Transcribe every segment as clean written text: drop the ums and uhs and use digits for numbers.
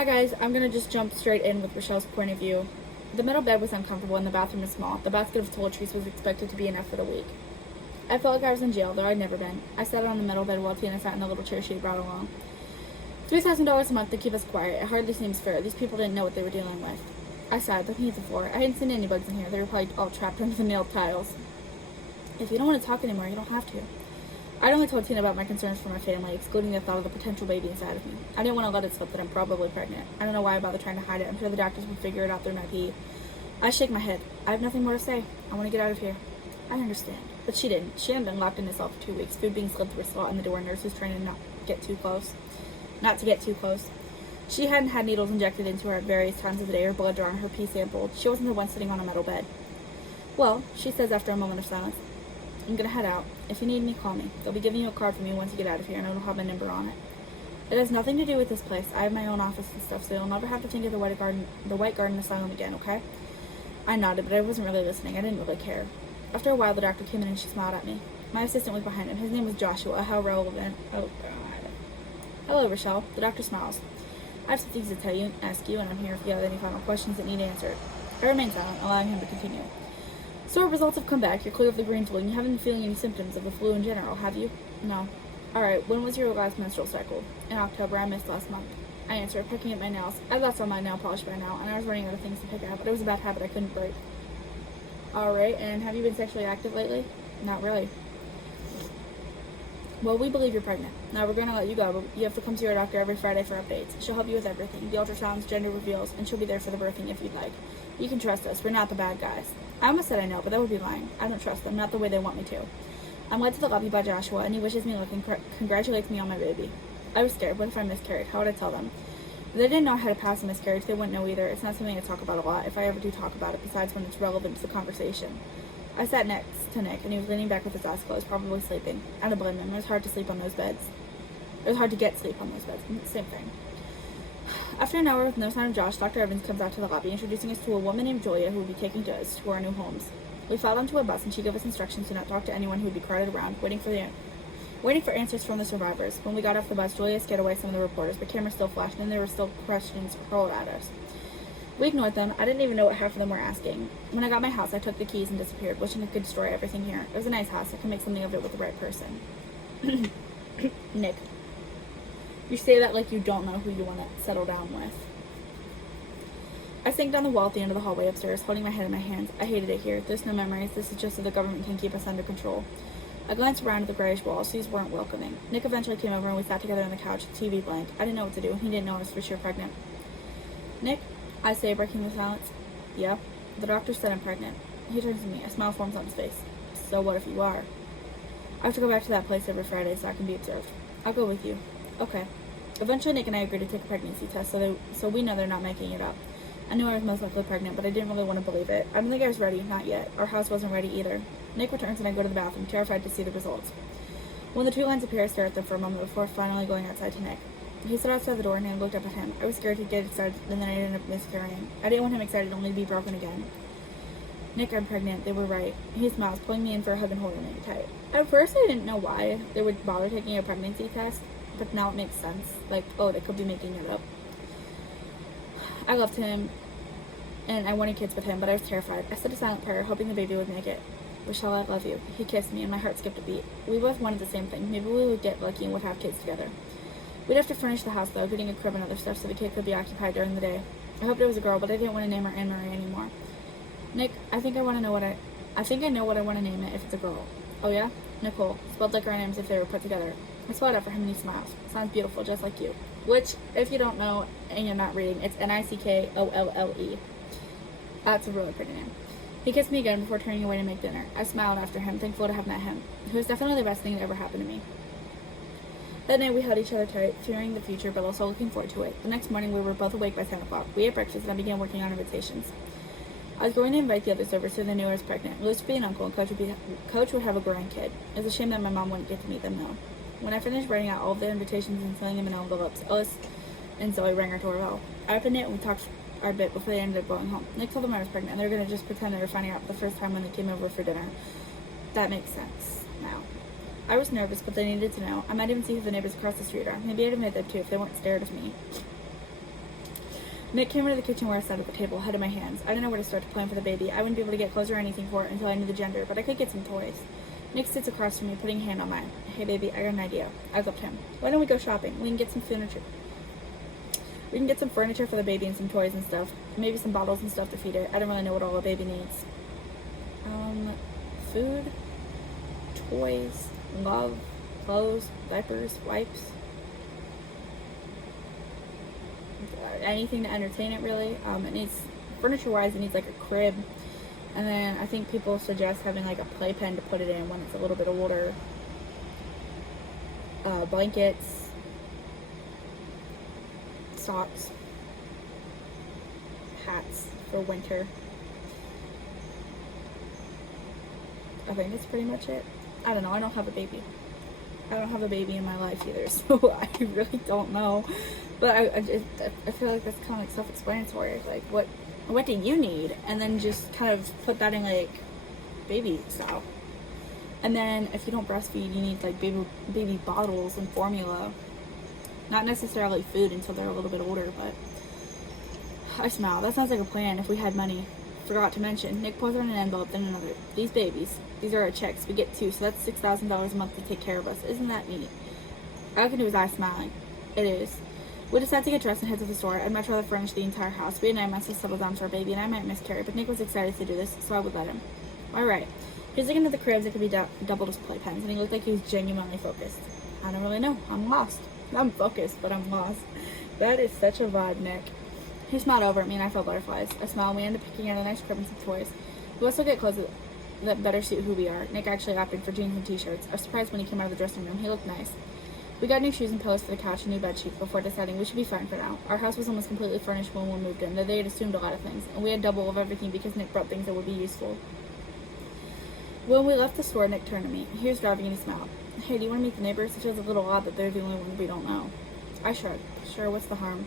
Hi guys, I'm gonna just jump straight in with Rochelle's point of view. The metal bed was uncomfortable and the bathroom was small. The basket of toiletries was expected to be enough for the week. I felt like I was in jail, though I'd never been. I sat on the metal bed while Tina sat in the little chair she had brought along. $3,000 a month to keep us quiet. It hardly seems fair. These people didn't know what they were dealing with. I sighed, looking at the floor. I hadn't seen any bugs in here. They were probably all trapped under the nailed tiles. If you don't want to talk anymore, you don't have to. I'd only told Tina about my concerns for my family, excluding the thought of the potential baby inside of me. I didn't want to let it slip that I'm probably pregnant. I don't know why I bothered trying to hide it. I'm sure the doctors would figure it out through an IP. I shake my head. I have nothing more to say. I want to get out of here. I understand. But she didn't. She hadn't been locked in a cell for 2 weeks. Food being slipped through a slot in the door. Nurses trying to not to get too close. She hadn't had needles injected into her at various times of the day or blood drawn, her pee sampled. She wasn't the one sitting on a metal bed. Well, she says after a moment of silence, I'm gonna head out. If you need me, call me. They'll be giving you a card from me once you get out of here, and it'll have my number on it. It has nothing to do with this place. I have my own office and stuff, so you'll never have to think of the White Garden Asylum again, okay? I nodded, but I wasn't really listening. I didn't really care. After a while, the doctor came in and she smiled at me. My assistant was behind him. His name was Joshua. How relevant. Oh, God. Hello, Rochelle. The doctor smiles. I have some things to tell you and ask you, and I'm here if you have any final questions that need answered. I remain silent, allowing him to continue. So our results have come back. You're clear of the green flu, and you haven't been feeling any symptoms of the flu in general, have you? No. Alright, when was your last menstrual cycle? In October. I missed last month. I answered, picking at my nails. I'd lost all my nail polish by now, and I was running out of things to pick out, but it was a bad habit I couldn't break. Alright, and have you been sexually active lately? Not really. Well, we believe you're pregnant. Now we're going to let you go, but you have to come to your doctor every Friday for updates. She'll help you with everything, the ultrasounds, gender reveals, and she'll be there for the birthing if you'd like. You can trust us. We're not the bad guys. I almost said I know, but that would be lying. I don't trust them, not the way they want me to. I'm led to the lobby by Joshua, and he wishes me luck and congratulates me on my baby. I was scared. What if I miscarried? How would I tell them? If they didn't know how to pass a miscarriage, they wouldn't know either. It's not something I talk about a lot, if I ever do talk about it, besides when it's relevant to the conversation. I sat next to Nick, and he was leaning back with his eyes closed, probably sleeping. I don't blame him. It was hard to sleep on those beds. It was hard to get sleep on those beds. Same thing. After an hour with no sign of Josh, Dr. Evans comes out to the lobby, introducing us to a woman named Julia who will be taking us to our new homes. We filed onto a bus, and she gave us instructions to not talk to anyone who would be crowded around, waiting for answers from the survivors. When we got off the bus, Julia scared away some of the reporters, but cameras still flashed, and there were still questions hurled at us. We ignored them. I didn't even know what half of them were asking. When I got my house, I took the keys and disappeared, wishing I could destroy everything here. It was a nice house. I could make something of it with the right person. Nick, you say that like you don't know who you want to settle down with. I sank down the wall at the end of the hallway upstairs, holding my head in my hands. I hated it here. There's no memories. This is just so the government can keep us under control. I glanced around at the grayish walls. These weren't welcoming. Nick eventually came over and we sat together on the couch, the TV blank. I didn't know what to do. He didn't know I was for sure pregnant. Nick, I say, breaking the silence. Yeah? The doctor said I'm pregnant. He turns to me. A smile forms on his face. So what if you are? I have to go back to that place every Friday so I can be observed. I'll go with you. Okay. Eventually, Nick and I agreed to take a pregnancy test so we know they're not making it up. I knew I was most likely pregnant, but I didn't really want to believe it. I don't think I was ready. Not yet. Our house wasn't ready either. Nick returns and I go to the bathroom, terrified to see the results. When the two lines appear, I stare at them for a moment before finally going outside to Nick. He stood outside the door and I looked up at him. I was scared he'd get excited and then I'd end up miscarrying. I didn't want him excited only to be broken again. Nick, I'm pregnant. They were right. He smiles, pulling me in for a hug and holding me tight. At first, I didn't know why they would bother taking a pregnancy test, but now it makes sense. Like, oh, they could be making it up. I loved him, and I wanted kids with him, but I was terrified. I said a silent prayer, hoping the baby would make it. Rochelle, I love you. He kissed me, and my heart skipped a beat. We both wanted the same thing. Maybe we would get lucky and would have kids together. We'd have to furnish the house, though, getting a crib and other stuff so the kid could be occupied during the day. I hoped it was a girl, but I didn't want to name her Anne-Marie anymore. Nick, I think I know what I want to name it if it's a girl. Oh yeah? Nicole. Spelled like our names if they were put together. I spelled it out for him and he smiles. Sounds beautiful, just like you. Which, if you don't know and you're not reading, it's Nickolle. That's a really pretty name. He kissed me again before turning away to make dinner. I smiled after him, thankful to have met him. He was definitely the best thing that ever happened to me. That night we held each other tight, fearing the future but also looking forward to it. The next morning we were both awake by 10 o'clock. We ate breakfast and I began working on invitations. I was going to invite the other servers so they knew I was pregnant. Louis would be an uncle and Coach would have a grandkid. It was a shame that my mom wouldn't get to meet them though. When I finished writing out all of the invitations and filling them in envelopes, Ellis and Zoe rang our doorbell. I opened it and we talked our bit before they ended up going home. Nick told them I was pregnant and they were going to just pretend they were finding out the first time when they came over for dinner. That makes sense now. I was nervous, but they needed to know. I might even see who the neighbors across the street are. Maybe I'd admit them too if they weren't scared of me. Nick came into the kitchen where I sat at the table, head in my hands. I didn't know where to start to plan for the baby. I wouldn't be able to get clothes or anything for it until I knew the gender, but I could get some toys. Nick sits across from me, putting a hand on mine. Hey baby, I got an idea. I looked him. Why don't we go shopping? We can get some furniture. We can get some furniture for the baby and some toys and stuff. Maybe some bottles and stuff to feed it. I don't really know what all a baby needs. Food, toys, love, clothes, diapers, wipes. Anything to entertain it, really. It needs, furniture-wise, it needs like a crib. And then I think people suggest having like a playpen to put it in when it's a little bit older. Blankets, socks, hats for winter. I think that's pretty much it. I don't know. I don't have a baby. I don't have a baby in my life either, so I really don't know. But I feel like that's kind of like self-explanatory. It's like, what do you need? And then just kind of put that in like baby style. And then if you don't breastfeed, you need like baby bottles and formula. Not necessarily food until they're a little bit older, but I smile. That sounds like a plan if we had money. Forgot to mention, Nick pulls out an envelope, then another. These babies. These are our checks. We get 2, so that's $6,000 a month to take care of us. Isn't that neat? I look into his eyes, smiling. It is. We decide to get dressed and head to the store. I'd much rather furnish the entire house. We had 9 months to settle down for a baby, and I might miscarry, but Nick was excited to do this, so I would let him. Alright. He's looking at the cribs that could be doubled as playpens, and he looked like he was genuinely focused. I don't really know. I'm lost. I'm focused, but I'm lost. That is such a vibe, Nick. He smiled over at me, and I felt butterflies. I smiled, and we ended up picking out a nice crib and some toys. We also get clothes that better suit who we are. Nick actually opted for jeans and t-shirts. I was surprised when he came out of the dressing room. He looked nice. We got new shoes and pillows for the couch and new bed sheets before deciding we should be fine for now. Our house was almost completely furnished when we moved in, though they had assumed a lot of things, and we had double of everything because Nick brought things that would be useful. When we left the store, Nick turned to me. He was driving and he smiled. Hey, do you want to meet the neighbors? It feels a little odd that they're the only ones we don't know. I shrugged. Sure, what's the harm?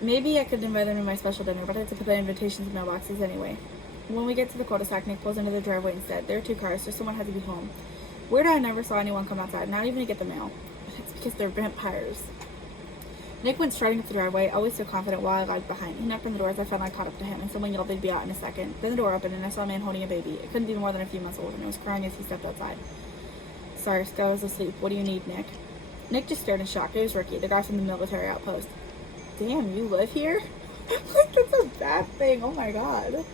Maybe I could invite them to my special dinner, but I have to put the invitations in mailboxes anyway. When we get to the cul-de-sac, Nick pulls into the driveway instead. There are 2 cars, so someone had to be home. Weird, I never saw anyone come outside, not even to get the mail. It's because they're vampires. Nick went striding up the driveway, always so confident while I lagged behind. He knocked on the door as I finally caught up to him, and someone yelled they'd be out in a second. Then the door opened, and I saw a man holding a baby. It couldn't be more than a few months old, and it was crying as he stepped outside. Sorry, Sky was asleep. What do you need, Nick? Nick just stared in shock. It was Ricky, the guy from the military outpost. Damn, you live here? Like, that's a bad thing. Oh my god.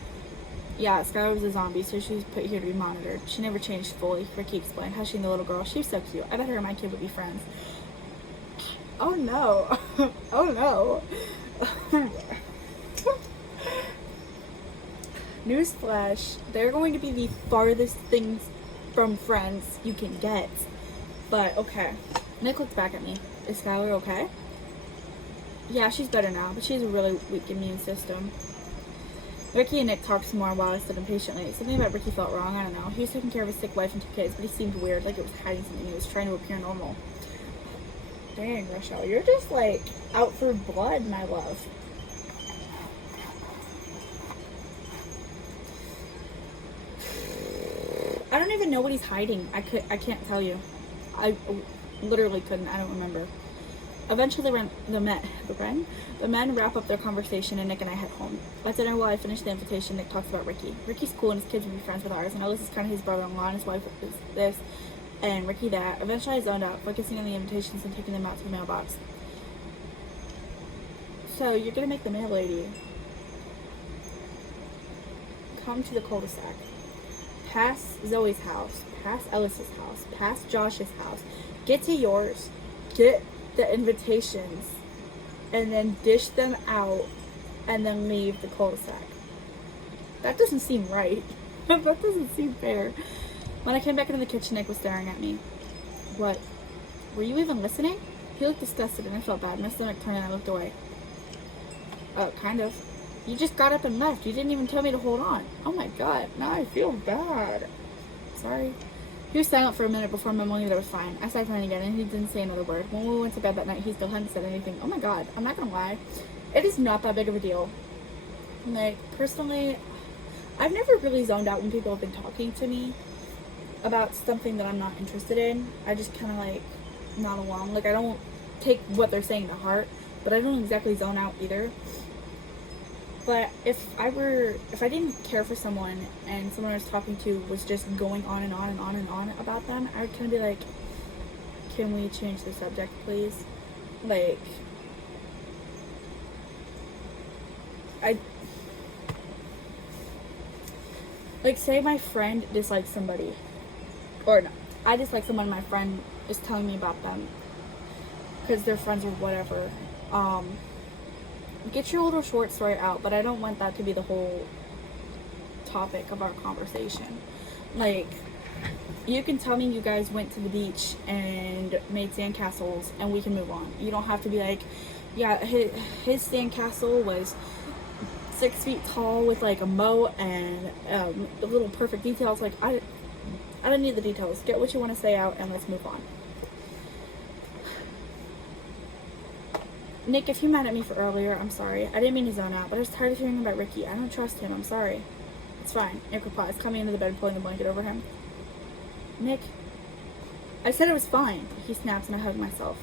Yeah, Sky was a zombie, so she was put here to be monitored. She never changed fully, Ricky explained, hushing the little girl. She was so cute. I bet her and my kid would be friends. Oh no. Oh no. Newsflash, they're going to be the farthest things from friends you can get. But, okay. Nick looked back at me. Is Skylar okay? Yeah, she's better now, but she has a really weak immune system. Ricky and Nick talked some more while I stood impatiently. Something about Ricky felt wrong, I don't know. He was taking care of his sick wife and 2 kids, but he seemed weird, like it was hiding something. He was trying to appear normal. Dang, Rochelle, you're just, like, out for blood, my love. I don't even know what he's hiding. I can't tell you. I literally couldn't. I don't remember. Eventually, the men wrap up their conversation, and Nick and I head home. At dinner, while I finish the invitation, Nick talks about Ricky. Ricky's cool, and his kids will be friends with ours, and Ellis is kind of his brother-in-law, and his wife is this, and Ricky that. Eventually, I zoned out, focusing on the invitations and taking them out to the mailbox. So, you're gonna make the mail lady come to the cul-de-sac, past Zoe's house, past Ellis's house, past Josh's house, get to yours, get the invitations, and then dish them out, and then leave the cul-de-sac. That doesn't seem right. That doesn't seem fair. When I came back into the kitchen, Nick was staring at me. What? Were you even listening? He looked disgusted, and I felt bad. My stomach turned, and I looked away. Kind of. You just got up and left. You didn't even tell me to hold on. Oh my god, now I feel bad. Sorry. He was silent for a minute before mumbling that it was fine. I sighed again, and he didn't say another word. When we went to bed that night, he still hadn't said anything. Oh my god, I'm not gonna lie. It is not that big of a deal. Like, personally, I've never really zoned out when people have been talking to me about something that I'm not interested in. I just kind of, like, nod along. Like, I don't take what they're saying to heart. but I don't exactly zone out either. But if I didn't care for someone and someone I was talking to was just going on and on and on and on about them, I would kind of be like, can we change the subject, please? Like, say my friend dislikes somebody, or no, I dislike someone, my friend is telling me about them because they're friends or whatever. Get your little short story out, but I don't want that to be the whole topic of our conversation. Like, you can tell me you guys went to the beach and made sandcastles and we can move on. You don't have to be like, yeah, his sandcastle was 6 feet tall with like a moat and the little perfect details. Like, I don't need the details. Get what you want to say out and let's move on. Nick, if you're mad at me for earlier, I'm sorry. I didn't mean to zone out, but I was tired of hearing about Ricky. I don't trust him. I'm sorry. It's fine. Nick replies, coming into the bed and pulling the blanket over him. Nick, I said it was fine. He snaps and I hug myself.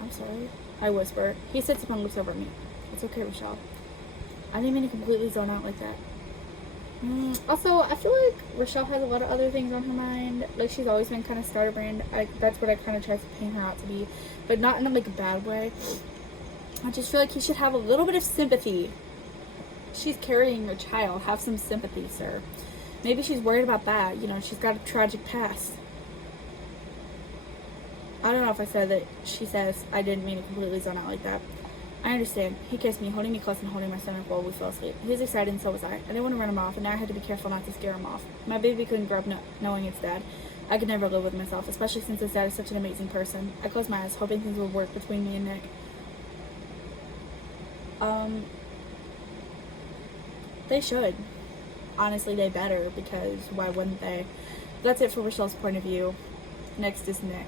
I'm sorry, I whisper. He sits up and looks over at me. It's okay, Rochelle. I didn't mean to completely zone out like that. Also, I feel like Rochelle has a lot of other things on her mind. Like, she's always been kind of scatterbrained. That's what I kind of tried to paint her out to be, but not in a like a bad way. I just feel like he should have a little bit of sympathy. She's carrying your child. Have some sympathy, sir. Maybe she's worried about that. You know, she's got a tragic past. I don't know if I said that. She says I didn't mean to completely zone out like that. I understand. He kissed me, holding me close and holding my stomach while we fell asleep. He was excited and so was I. I didn't want to run him off, and now I had to be careful not to scare him off. My baby couldn't grow up knowing its dad. I could never live with myself, especially since his dad is such an amazing person. I closed my eyes, hoping things would work between me and Nick. They should. Honestly, they better, because why wouldn't they? That's it for Rochelle's point of view. Next is Nick.